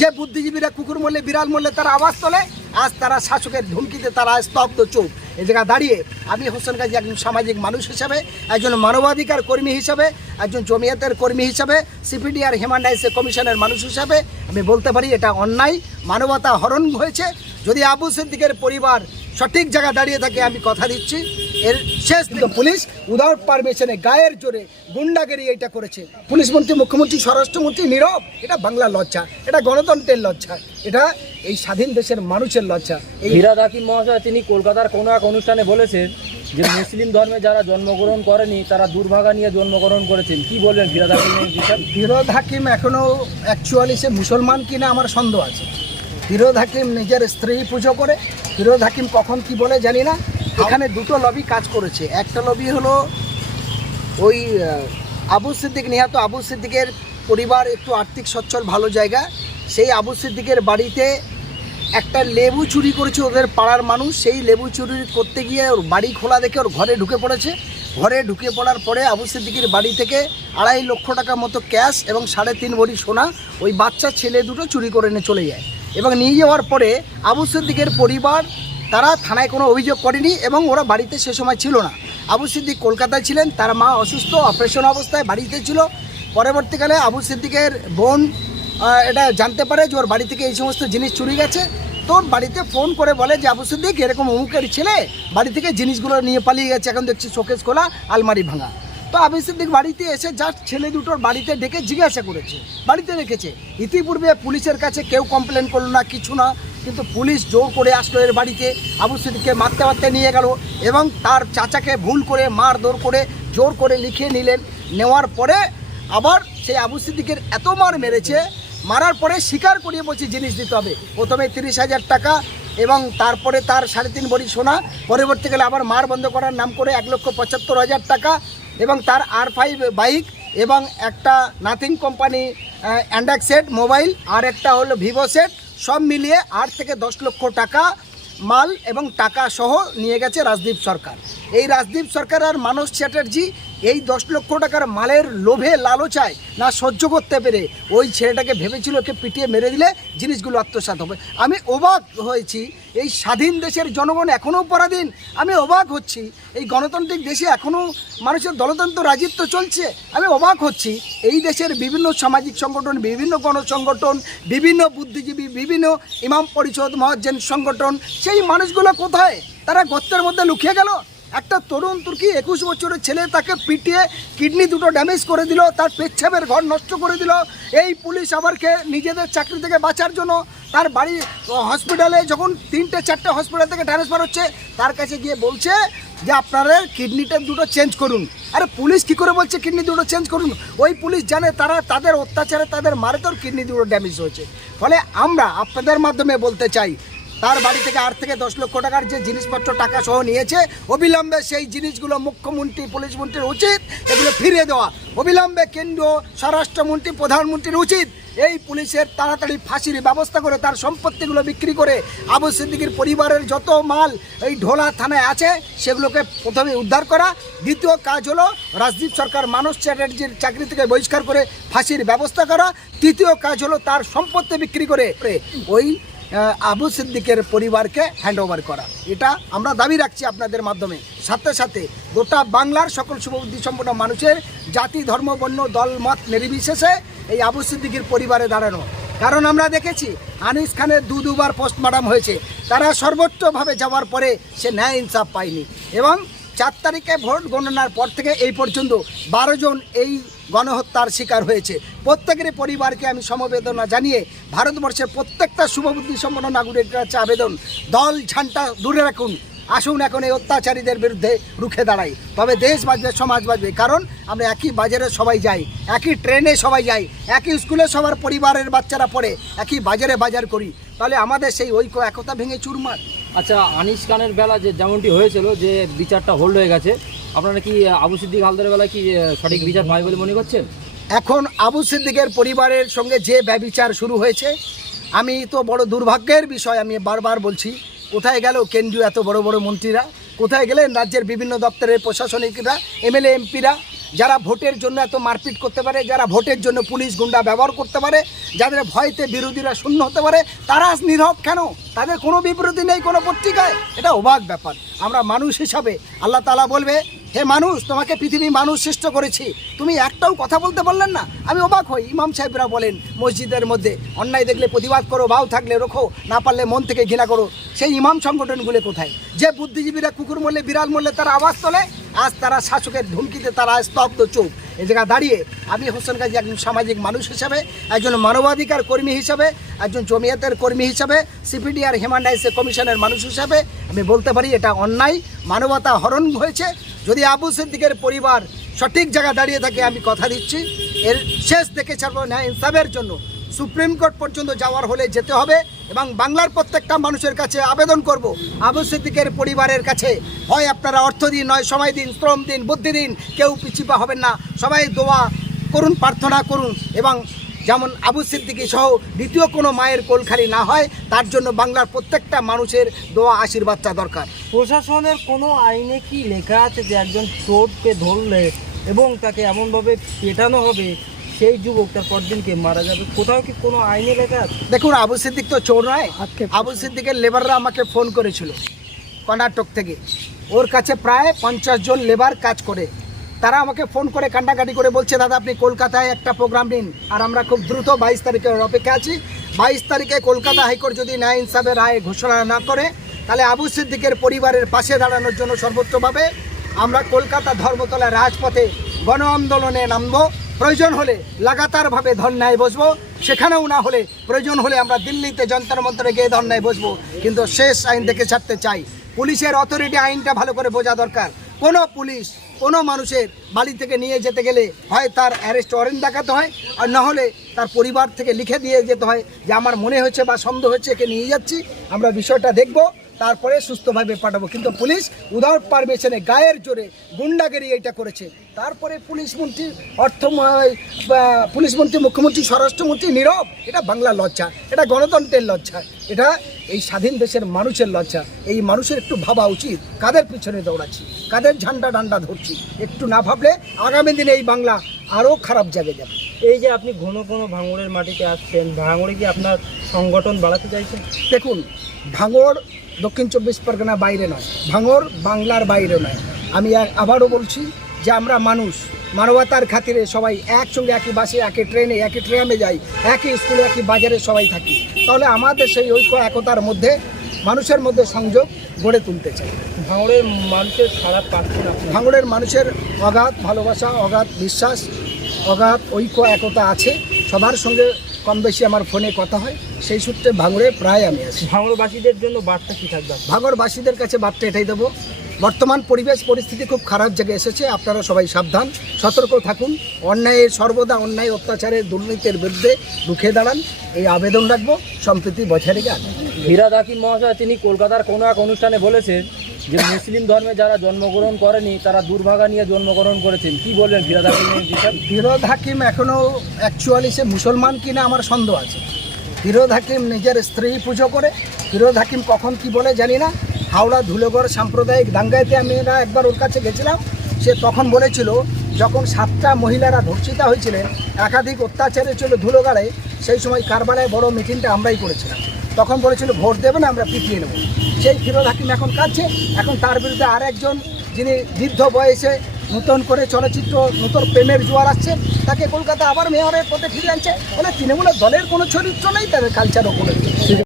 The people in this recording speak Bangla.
যে বুদ্ধিজীবীরা কুকুর মরলে, বিড়াল মরলে তারা আওয়াজ তোলে, আজ তারা শাসকের ধুমকিতে তারা স্তব্ধ চুপ এ জায়গায় দাঁড়িয়ে আমি হোসেন গাজী একজন সামাজিক মানুষ হিসাবে, একজন মানবাধিকার কর্মী হিসাবে, একজন জমিয়াতের কর্মী হিসাবে সিপিডি আর হিউম্যান রাইটস কমিশনের মানুষ হিসাবে আমি বলতে পারি এটা অন্যায়, মানবতা হরণ হয়েছে। যদি আবু সিদ্দিকের পরিবার সঠিক জায়গায় দাঁড়িয়ে থাকে, আমি কথা দিচ্ছি। এর শেষ দিকে পুলিশ উইদাউট পারমিশনে গায়ের জোরে গুন্ডাগিরি এটা করেছে। পুলিশ মন্ত্রী মুখ্যমন্ত্রী স্বরাষ্ট্রমন্ত্রী নীরব। এটা বাংলার লজ্জা এটা গণতন্ত্রের লজ্জা এটা এই স্বাধীন দেশের মানুষের লজ্জা। এই হাকিম মহাশয় তিনি কলকাতার কোনো এক অনুষ্ঠানে বলেছেন যে মুসলিম ধর্মে যারা জন্মগ্রহণ করেনি তারা দুর্ভাগা নিয়ে জন্মগ্রহণ করেছেন। কি বলবেন ফিরাদ বিষয় ফিরোদ হাকিম এখনও অ্যাকচুয়ালি সে মুসলমান কিনা আমার সন্দেহ আছে। ফিরোদ হাকিম নিজের স্ত্রী পুজো করে ফিরোদ হাকিম কখন কি বলে জানি না। এখানে দুটো লবি কাজ করেছে। একটা লবি হলো ওই আবু সিদ্দিক, নিহত আবু সিদ্দিকের পরিবার একটু আর্থিক সচ্ছল, ভালো জায়গা। সেই আবু সিদ্দিকের বাড়িতে একটা লেবু চুরি করেছে ওদের পাড়ার মানুষ। সেই লেবু চুরি করতে গিয়ে ওর বাড়ি খোলা দেখে ওর ঘরে ঢুকে পড়েছে। ঘরে ঢুকে পড়ার পরে আবু সিদ্দিকের বাড়ি থেকে আড়াই লক্ষ টাকা মতো ক্যাশ এবং সাড়ে তিন ভরি সোনা ওই বাচ্চা ছেলে দুটো চুরি করে নিয়ে চলে যায়। এবং নিয়ে যাওয়ার পরে আবু সিদ্দিকের পরিবার তারা থানায় কোনো অভিযোগ করেনি এবং ওরা বাড়িতে সে সময় ছিল না। আবু সিদ্দিক কলকাতায় ছিলেন, তার মা অসুস্থ, অপারেশন অবস্থায় বাড়িতে ছিল। পরবর্তীকালে আবু সিদ্দিকের বোন এটা জানতে পারে যে ওর বাড়ি থেকে এই সমস্ত জিনিস চুরি গেছে। তোর বাড়িতে ফোন করে বলে যে, আবু সিদ্দিক, এরকম অমুকের ছেলে বাড়ি থেকে জিনিসগুলো নিয়ে পালিয়ে গেছে। এখন দেখছি শোকেস খোলা, আলমারি ভাঙা। তো আবু সিদ্দিক বাড়িতে এসে যার ছেলে দুটোর বাড়িতে ডেকে জিজ্ঞাসা করেছে। বাড়িতে রেখেছে। ইতিপূর্বে পুলিশের কাছে কেউ কমপ্লেন করল না, কিছু না, কিন্তু পুলিশ জোর করে আসলো এর বাড়িতে। আবু সিদ্দিককে মারতে মারতে নিয়ে গেল এবং তার চাচাকে ভুল করে মার দৌর করে জোর করে লিখিয়ে নিলেন। নেওয়ার পরে আবার সেই আবু সিদ্দিকের এত মার মেরেছে, মারার পরে স্বীকার করিয়ে বলছি, জিনিস দিতে হবে। প্রথমে তিরিশ হাজার টাকা এবং তারপরে তার সাড়ে তিন ভরি সোনা, পরবর্তীকালে আবার মার বন্ধ করার নাম করে এক লক্ষ পঁচাত্তর হাজার টাকা এবং তার আর ফাইভ বাইক এবং একটা নাথিং কোম্পানি অ্যান্ডাক সেট মোবাইল আর একটা হলো ভিভো সেট সব মিলিয়ে আট থেকে দশ লক্ষ টাকা মাল এবং টাকা সহ নিয়ে গেছে রাজদীপ সরকার। এই রাজদীপ সরকার আর মানস চ্যাটার্জি এই দশ লক্ষ টাকার মালের লোভে লালচায় না সহ্য করতে পেরে ওই ছেলেটাকে ভেবেছিল ওকে পিটিয়ে মেরে দিলে জিনিসগুলো আত্মসাৎ হবে। আমি অবাক হয়েছি, এই স্বাধীন দেশের জনগণ এখনও পরাধীন। আমি অবাক হচ্ছি, এই গণতান্ত্রিক দেশে এখনও মানুষের দলতন্ত্র রাজত্ব চলছে। আমি অবাক হচ্ছি, এই দেশের বিভিন্ন সামাজিক সংগঠন, বিভিন্ন গণসংগঠন, বিভিন্ন বুদ্ধিজীবী, বিভিন্ন ইমাম পরিষদ মহাজ্জেন সংগঠন, সেই মানুষগুলো কোথায়? তারা গর্তের মধ্যে লুকিয়ে গেল? একটা তরুণ তুর্কি একুশ বছরের ছেলে তাকে পিটিয়ে কিডনি দুটো ড্যামেজ করে দিল, তার পেচ্ছাপের ঘর নষ্ট করে দিল। এই পুলিশ আবারকে নিজেদের চাকরি থেকে বাঁচার জন্য তার বাড়ি হসপিটালে যখন তিনটে, চারটে হসপিটাল থেকে ট্রান্সফার হচ্ছে, তার কাছে গিয়ে বলছে যে আপনারা কিডনিটা দুটো চেঞ্জ করুন। আরে পুলিশ কি করে বলছে কিডনি দুটো চেঞ্জ করুন? ওই পুলিশ জানে তারা তাদের অত্যাচারে তাদের মারে তোর কিডনি দুটো ড্যামেজ হয়েছে। ফলে আমরা আপনাদের মাধ্যমে বলতে চাই তার বাড়ি থেকে আট থেকে দশ লক্ষ টাকার যে জিনিসপত্র, টাকা সহ নিয়েছে, অবিলম্বে সেই জিনিসগুলো মুখ্যমন্ত্রী, পুলিশ মন্ত্রীর উচিত, এগুলো ফিরিয়ে দেওয়া। অবিলম্বে কেন্দ্রীয় স্বরাষ্ট্রমন্ত্রী, প্রধানমন্ত্রীর উচিত এই পুলিশের তাড়াতাড়ি ফাঁসির ব্যবস্থা করে তার সম্পত্তিগুলো বিক্রি করে আবু সিদ্দিকির পরিবারের যত মাল এই ঢোলা থানায় আছে, সেগুলোকে প্রথমে উদ্ধার করা। দ্বিতীয় কাজ হলো রাজদীপ সরকার মানস চ্যাটার্জির চাকরি থেকে বহিষ্কার করে ফাঁসির ব্যবস্থা করা। তৃতীয় কাজ হলো তার সম্পত্তি বিক্রি করে ওই আবু সিদ্দিকের পরিবারকে হ্যান্ড ওভার করা। এটা আমরা দাবি রাখছি আপনাদের মাধ্যমে। সাথে সাথে গোটা বাংলার সকল শুভবুদ্ধি সম্পন্ন মানুষের জাতি, ধর্ম, বর্ণ, দল, মত নির্বিশেষে এই আবু সিদ্দিকির পরিবারে দাঁড়ানো। কারণ আমরা দেখেছি, আনিস খানের দু দুবার পোস্টমর্টম হয়েছে। তারা সর্বোচ্চভাবে যাওয়ার পরে সে ন্যায় ইনসাফ পায়নি। এবং চার তারিখে ভোট গণনার পর থেকে এই পর্যন্ত বারো জন এই গণহত্যার শিকার হয়েছে। প্রত্যেকের পরিবারকে আমি সমবেদনা জানিয়ে ভারতবর্ষের প্রত্যেকটা শুভবুদ্ধি সম্পন্ন নাগরিকের কাছে আবেদন। দল ঝান্টা দূরে রাখুন। আসুন এখন এই অত্যাচারীদের বিরুদ্ধে রুখে দাঁড়াই। তবে দেশ বাঁচবে, সমাজ বাঁচবে, কারণ আমরা একই বাজারে সবাই যাই, একই ট্রেনে সবাই যাই, একই স্কুলে সবার পরিবারের বাচ্চারা পড়ে, একই বাজারে বাজার করি। তাহলে আমাদের সেই ঐক্য একতা ভেঙে চুরমার। আচ্ছা আনিস খানের বেলা যে যেমনটি হয়েছিল, যে বিচারটা হোল্ড হয়ে গেছে, আপনারা কি আবু সিদ্দিক হালদারের বেলা কি সঠিক বিচার পায় বলে মনে করছেন? এখন আবু সিদ্দিকের পরিবারের সঙ্গে যে ব্যবিচার শুরু হয়েছে, আমি তো বড় দুর্ভাগ্যের বিষয়, আমি বারবার বলছি, কোথায় গেল কেন্দ্রীয় এত বড় বড় মন্ত্রীরা? কোথায় গেলেন রাজ্যের বিভিন্ন দপ্তরের প্রশাসনিকরা, এমএলএ, এমপিরা? যারা ভোটের জন্য এত মারপিট করতে পারে, যারা ভোটের জন্য পুলিশ গুন্ডা ব্যবহার করতে পারে, যাদের ভয়তে বিরোধীরা শূন্য হতে পারে, তারা নীরব কেন? তাদের কোনো বিবৃতি নেই, কোনো পত্রিকায়। এটা অবাক ব্যাপার। আমরা মানুষ হিসাবে আল্লাহ তালা বলবে হে মানুষ, তোমাকে পৃথিবী মানুষ সৃষ্ট করেছি। তুমি একটাও কথা বলতে পারলেন না। আমি অবাক হই, ইমাম সাহেবরা বলেন, মসজিদের মধ্যে অন্যায় দেখলে প্রতিবাদ করো, ভাও থাকলে রোখো, না পারলে মন থেকে ঘৃণা করো। সেই ইমাম সংগঠনগুলো কোথায়? যে বুদ্ধিজীবীরা কুকুর মরলে, বিড়াল মরলে তারা আওয়াজ তোলে, আজ তারা শাসকের ধুমকিতে তারা স্তব্ধ চোখ। এ জায়গায় দাঁড়িয়ে আমি হোসেন গাজী একজন সামাজিক মানুষ হিসাবে, একজন মানবাধিকার কর্মী হিসাবে, একজন জমিয়াতের কর্মী হিসাবে, সিপিডি আর হিউম্যান রাইটস কমিশনের মানুষ হিসাবে, আমি বলতে পারি এটা অন্যায়, মানবতা হরণ হয়েছে। যদি আবু সিদ্দিকের পরিবার সঠিক জায়গা দাঁড়িয়ে থাকে, আমি কথা দিচ্ছি। এর শেষ দেখে ছাড়বো ন্যায় ইনসাফের জন্য সুপ্রিম কোর্ট পর্যন্ত যাওয়ার হলে যেতে হবে এবং বাংলার প্রত্যেকটা মানুষের কাছে আবেদন করব। আবু সিদ্দিকের পরিবারের কাছে, হয় আপনারা অর্থ দিন নয় সময় দিন, শ্রম দিন, বুদ্ধি দিন, কেউ পিছিপা হবেন না। সবাই দোয়া করুন, প্রার্থনা করুন এবং যেমন আবু সিদ্দিকি সহ দ্বিতীয় কোনো মায়ের কোলখালি না হয় তার জন্য বাংলার প্রত্যেকটা মানুষের দোয়া আশীর্বাদটা দরকার। প্রশাসনের কোনো আইনে কি লেখা আছে যে একজন চোরকে ধরলে এবং তাকে এমনভাবে পেটানো হবে সেই যুবক তার পরদিনকে মারা যাবে? কোথাও কি কোনো আইনে লেখা আছে? দেখুন আবু সিদ্দিক তো চোর নয়। আবু সিদ্দিকের লেবাররা আমাকে ফোন করেছিল কর্ণাটক থেকে। ওর কাছে প্রায় পঞ্চাশ জন লেবার কাজ করে। তারা আমাকে ফোন করে কান্ডাকাটি করে বলছে, দাদা, আপনি কলকাতায় একটা প্রোগ্রাম নিন। আর আমরা খুব দ্রুত বাইশ তারিখের অপেক্ষা আছি। বাইশ তারিখে কলকাতা হাইকোর্ট যদি ন্যায় ইনসাফের রায় ঘোষণা না করে, তাহলে আবু সিদ্দিকের পরিবারের পাশে দাঁড়ানোর জন্য সর্বোচ্চভাবে আমরা কলকাতা ধর্মতলা রাজপথে গণ আন্দোলনে নামবো। প্রয়োজন হলে লাগাতারভাবে ধর্নায় বসবো। সেখানেও না হলে, প্রয়োজন হলে আমরা দিল্লিতে যন্তর মন্ত্রে গিয়ে ধর্নায় বসবো। কিন্তু শেষ আইন দেখে ছাড়তে চাই। পুলিশের অথরিটি আইনটা ভালো করে বোঝা দরকার। কোনো পুলিশ, কোনো মানুষের বাড়ি থেকে নিয়ে যেতে গেলে হয় তার অ্যারেস্ট ওয়ারেন্ট দেখাতে হয়, আর না হলে তার পরিবার থেকে লিখে দিয়ে যেতে হয় যে আমার মনে হয়েছে বা সন্দেহ হচ্ছে একে নিয়ে যাচ্ছি। আমরা বিষয়টা দেখব। তারপরে সুস্থভাবে পাঠাবো। কিন্তু পুলিশ উদার পারমিশনে গায়ের জোরে গুন্ডাগিরি এটা করেছে। তারপরে পুলিশ মন্ত্রী অর্থ পুলিশ মন্ত্রী মুখ্যমন্ত্রী স্বরাষ্ট্রমন্ত্রী নীরব। এটা বাংলা লজ্জা এটা গণতন্ত্রের লজ্জা। এটা এই স্বাধীন দেশের মানুষের লজ্জা। এই মানুষের একটু ভাবা উচিত কাদের পিছনে দৌড়াচ্ছি কাদের ঝান্ডা ডান্ডা ধরছি। একটু না ভাবলে আগামী দিনে এই বাংলা আরও খারাপ জায়গায় যাবে। এই যে আপনি ঘন ঘন ভাঙড়ের মাটিতে আসছেন ভাঙড়ে কি আপনার সংগঠন বাড়াতে চাইছেন? দেখুন ভাঙড় দক্ষিণ চব্বিশ পরগনা বাইরে নয় ভাঙড় বাংলার বাইরে নয়। আমি আবারও বলছি যে আমরা মানুষ মানবতার খাতিরে সবাই একসঙ্গে একই বাসে একই ট্রেনে একই ট্রেনে যাই একই স্কুলে একই বাজারে সবাই থাকি। তাহলে আমাদের সেই ঐক্য একতার মধ্যে মানুষের মধ্যে সংযোগ গড়ে তুলতে চাই। ভাঙড়ের মানুষের সারা পাচ্ছেন ভাঙড়ের মানুষের অগাধ ভালোবাসা অগাধ বিশ্বাস অগাধ ঐক্য একতা আছে। সবার সঙ্গে কম বেশি আমার ফোনে কথা হয় সেই সূত্রে ভাঙড়ে প্রায় আমি আছি ভাঙড়বাসীদের জন্য বার্তা কি থাকবে? ভাগরবাসীদের কাছে বার্তা এটাই দেবো বর্তমান পরিবেশ পরিস্থিতি খুব খারাপ জায়গায় এসেছে আপনারা সবাই সাবধান সতর্ক থাকুন অন্যায়ের সর্বদা অন্যায় অত্যাচারের দুর্নীতির বিরুদ্ধে রুখে দাঁড়ান এই আবেদন রাখব সম্প্রীতি বজায় রেখে আগান ফিরাদ হাকিম মহাশয় তিনি কলকাতার কোনো এক অনুষ্ঠানে বলেছেন যে মুসলিম ধর্মে যারা জন্মগ্রহণ করেনি, তারা দুর্ভাগা নিয়ে জন্মগ্রহণ করেছেন। কি বলবেন ফিরাদ হাকিম ফিরোজ হাকিম এখনও অ্যাকচুয়ালি সে মুসলমান কিনা আমার সন্দেহ আছে। ফিরোজ হাকিম নিজের স্ত্রী পুজো করে। ফিরোজ হাকিম কখন কি বলে জানি না। হাওড়া ধুলোগড় সাম্প্রদায়িক দাঙ্গাইতে আমি না একবার ওর কাছে গেছিলাম। সে তখন বলেছিল, যখন সাতটা মহিলারা ধর্ষিতা হয়েছিলেন, একাধিক অত্যাচারে ছিল ধুলোগড়ে সেই সময় কারবালায় বড় মিটিংটা আমরাই করেছিলাম। তখন বলেছিল, ভোট দেবে না, আমরা পিটিয়ে নেব। সেই ফিরোজ হাকিম এখন কাঁদছে। এখন তার বিরুদ্ধে আরেকজন যিনি বৃদ্ধ বয়সে নতুন করে চলচ্চিত্র, নতুন প্রেমের জোয়ার আসছে, তাকে কলকাতা আবার মেয়রের পথে ফিরে আনছে। মানে তৃণমূলের দলের কোনো চরিত্র নেই তাদের কালচারও কোনো